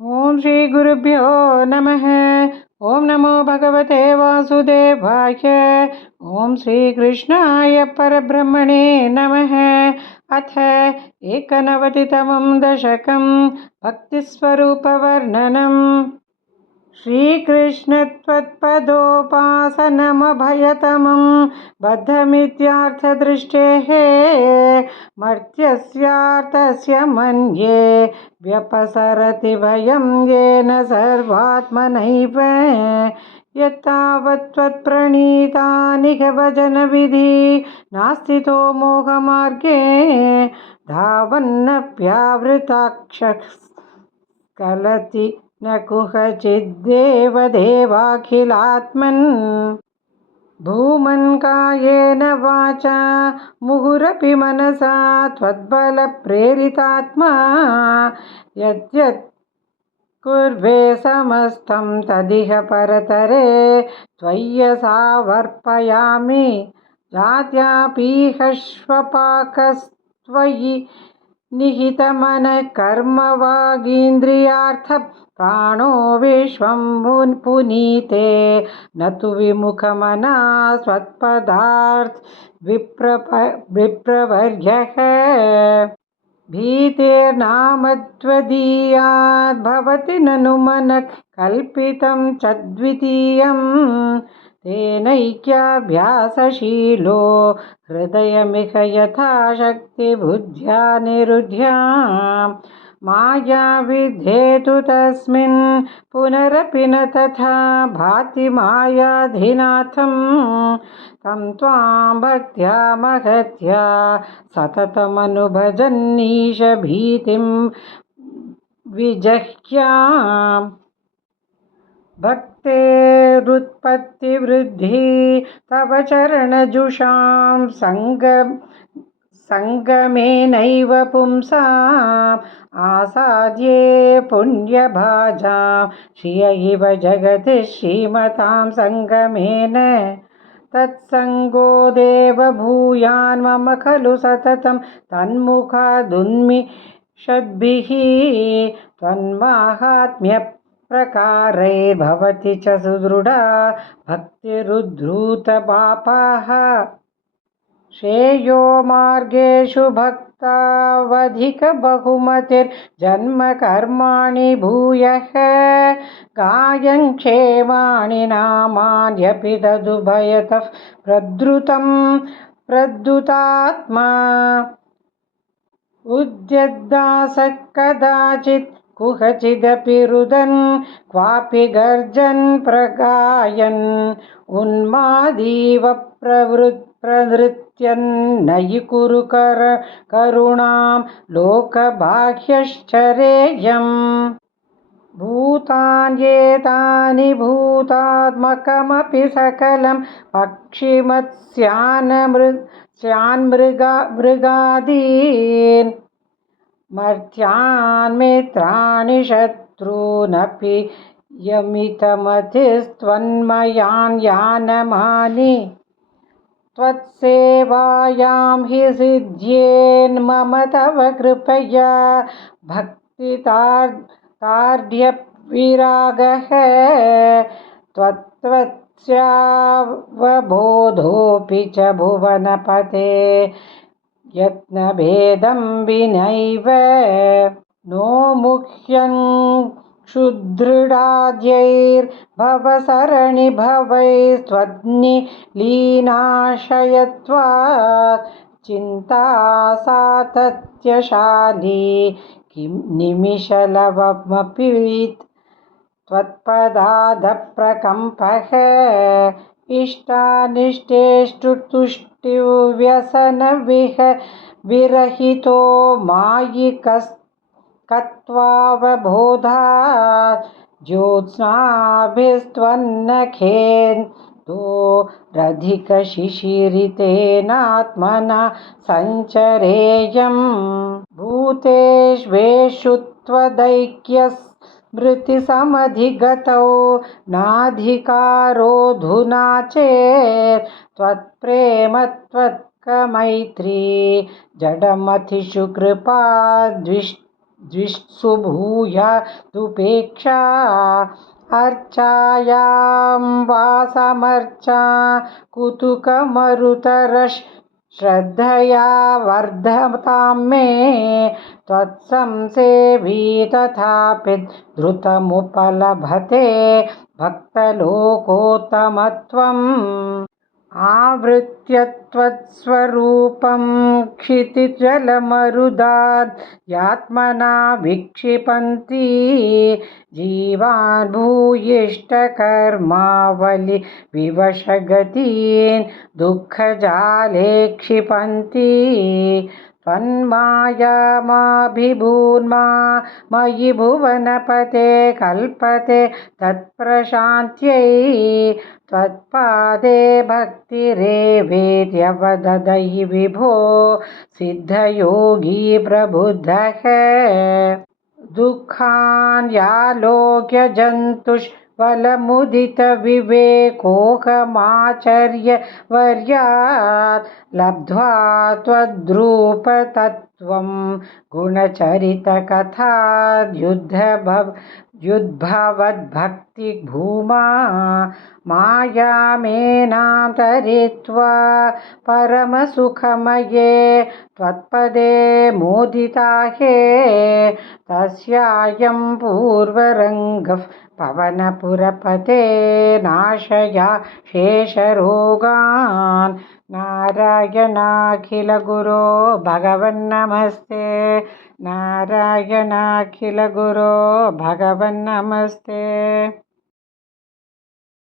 ओम श्री गुरुभ्यो नमः। ओम नमो भगवते वासुदेवाय। ओम श्री कृष्णाय परब्रह्मणे नमः। अथ एकनवतितमं दशकं भक्तिस्वरूपवर्णनम्। श्रीकृष्णत्वत्पदोपासनमभयतमं बद्धमित्यार्थदृष्टेः मर्त्यस्यार्थस्य मन्ये व्यपसरति भयं येन सर्वात्मनैव यत्तावत्त्वत्प्रणीतानिह भजनविधि नास्तितो मोहमार्गे धावन्नप्यावृताक्षस्खलति न कुहचिद्देवदेवाखिलात्मन् भूमन् कायेन वाचा मुहुरपि मनसा त्वद्बलप्रेरितात्मा यद्यत् कुर्वे समस्तं तदिह परतरे त्वय्यसावर्पयामि जात्यापीहश्वपाकस्त्वयि निहितमनः कर्म वागीन्द्रियार्थ प्राणो विश्वं पुनीते न तु विमुखमना स्वत्पदार्थ विप्रवर्यः भीतेर्नामत्वदीयाद् भवति ननु मनः कल्पितं च द्वितीयं तेनैक्याभ्यासशीलो हृदयमिह यथा शक्तिबुद्ध्या निरुध्या माया विद्धेतु तस्मिन् पुनरपि न तथा भाति मायाधिनाथं तं त्वां भक्त्या महत्या सततमनुभजन्नीश भीतिं विजह्याम् भक्तेरुत्पत्तिवृद्धि तव चरणजुषां सङ्गमेनैव पुंसाम् आसाद्ये पुण्यभाजां श्रिय इव जगति श्रीमतां सङ्गमेन तत्सङ्गो देवभूयान् मम खलु सततं तन्मुखादुन्मिषद्भिः त्वन्माहात्म्यप्रकारै भवति च सुदृढा भक्तिरुद्धृतपापाः श्रेयो मार्गेषु भक्तावधिकबहुमतिर्जन्म कर्माणि भूयः गायन् क्षेमाणि नामान्यपि तदुभयतः प्रद्रुतात्मा उद्यद्दासः कदाचित् कुहचिदपि रुदन् क्वापि गर्जन् प्रगायन् उन्मादीव प्रनृत्यन्नयि कुरु करुणां लोकबाह्यश्चरेयम् भूतान्येतानि भूतात्मकमपि सकलं पक्षिमत्स्यान्मृगादीन् मर्त्यान् मित्राणि शत्रूनपि यमितमतिस्त्वन्मयान् यानमानि त्वत्सेवायां हि सिद्ध्येन्मम तव कृपया भक्तितार्ढ्यविरागः त्वत्त्वस्यावबोधोऽपि च भुवनपते यत्नभेदं विनैव नो मुह्यं क्षुद्रडाद्यैर्भवसरणिभवैस्त्वद्निलीनाशयत्वात् चिन्ता सातत्यशाली किं निमिषलवमपि त्वत्पदादप्रकम्पः इष्टानिष्टेष्टुतुष्टिव्यसनविरहितो मायिकत्वावबोधात् ज्योत्स्नाभिस्त्वन्नखेन्दो रधिकशिशिरितेनात्मना सञ्चरेयम् भूतेष्वेषु त्वदैक्यस्मृतिसमधिगतौ नाधिकारोऽधुना चेत् त्वत्प्रेम त्वत्कमैत्री जडमतिषु कृपा द्विषु भूयादुपेक्षा अर्चायां वासमर्चा कुतुकमरुतरश्रद्धया वर्धतां मे त्वत्संसेवी तथापि धृतमुपलभते भक्तलोकोत्तमत्वम् आवृत्य त्वत्स्वरूपं क्षितिजलमरुदाद् यात्मना विक्षिपन्ति जीवान् भूयिष्ठकर्मावलि विवशगतीन् दुःखजाले क्षिपन्ति त्वन्मायामाभिभून्मा मयि भुवनपते कल्पते तत्प्रशान्त्यै त्वत्पादे भक्तिरेवेद्यवदधि विभो सिद्धयोगी प्रबुद्धः दुःखान् यालोक्य जन्तुष्वलमुदितविवेकोऽहमाचर्य वर्यात् लब्ध्वा त्वद्रूपतत्त्वं गुणचरितकथाद्युद्भवद्भक्तिभूमा मायामेनां तरित्वा परमसुखमये त्वत्पदे मोदिता हे तस्यायं पूर्वरङ्गः पवनपुरपते नाशया शेषरोगान् नारायणाखिलगुरो भगवन्नमस्ते नारायणाखिलगुरो भगवन्नमस्ते।